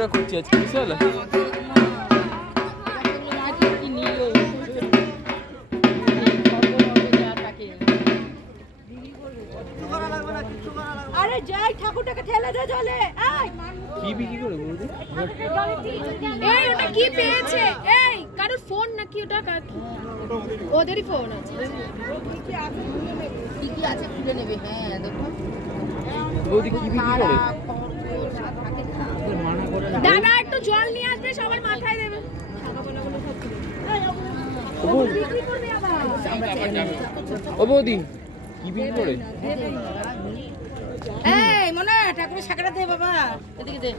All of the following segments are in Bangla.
ভিডিওটা করছি আজকে, বুঝতে পারলে? আরে যাই ঠাকুরটাকে ঠেলে দে জলে। কি বিক্রি করে বলদি? এই ওটা কি পেয়েছে? এই কারোর ফোন নাকি ওটা? ওদেরই ফোন আছে। কি কি আছে খুলে নেবে। হ্যাঁ দেখো বৌদি কি বিক্রি করে? দাদা একটু জল নিয়ে আসবে, সবার মাথায় দেবে। ও বৌদি কি বিক্রি করে? এই মনে ঠাকুরের শাখাটা দে বাবা, এদিকে দে।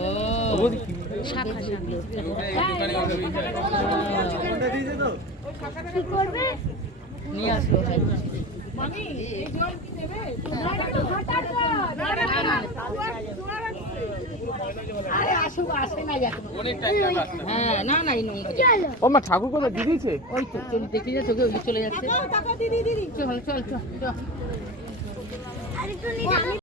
ও বৌদি কি বিক্রি করে? নিয়ে আসলো হ্যাঁ না না এই নোংরা। ও মা ঠাকুর কোথায় দিয়ে দিয়েছে? ওই তো দেখি যে চোখে চলে যাচ্ছে। চল চল চল চল।